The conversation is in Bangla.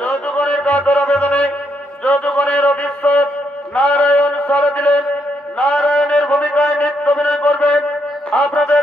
যৌতুকনের কাতর আবেদনে যৌতুকনের অভিশ্বাস নারায়ণ সারা দিলেন। নারায়ণের ভূমিকায় নৃত্য অভিনয় করবেন। আপনাদের